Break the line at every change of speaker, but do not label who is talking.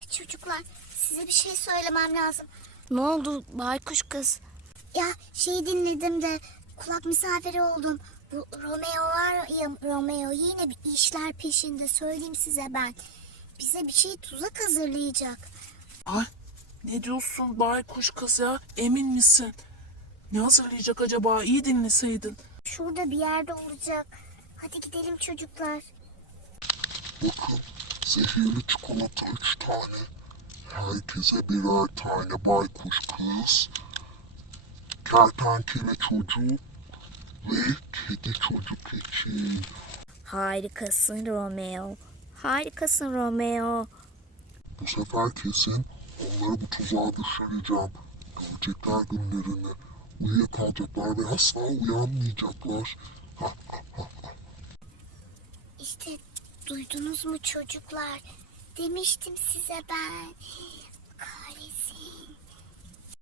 Çocuklar, size bir şey söylemem lazım.
Ne oldu baykuş kız?
Ya dinledim de kulak misafiri oldum. Bu Romeo var ya, Romeo yine bir işler peşinde, söyleyeyim size ben. Bize bir şey, tuzak hazırlayacak.
Ay, ne diyorsun baykuş kız ya? Emin misin? Ne hazırlayacak acaba? İyi dinleseydin.
Şurada bir yerde olacak. Hadi gidelim çocuklar.
Bakın, zehirli çikolata 3 tane. Herkese birer tane baykuş kız, kertenkele çocuk ve kedi çocuk için.
Harikasın Romeo. Harikasın Romeo.
Bu sefer kesin onları bu tuzağa düşüreceğim. Görecekler günlerini. Uyuyakalacaklar ve asla uyanmayacaklar.
İşte duydunuz mu çocuklar? Demiştim size ben.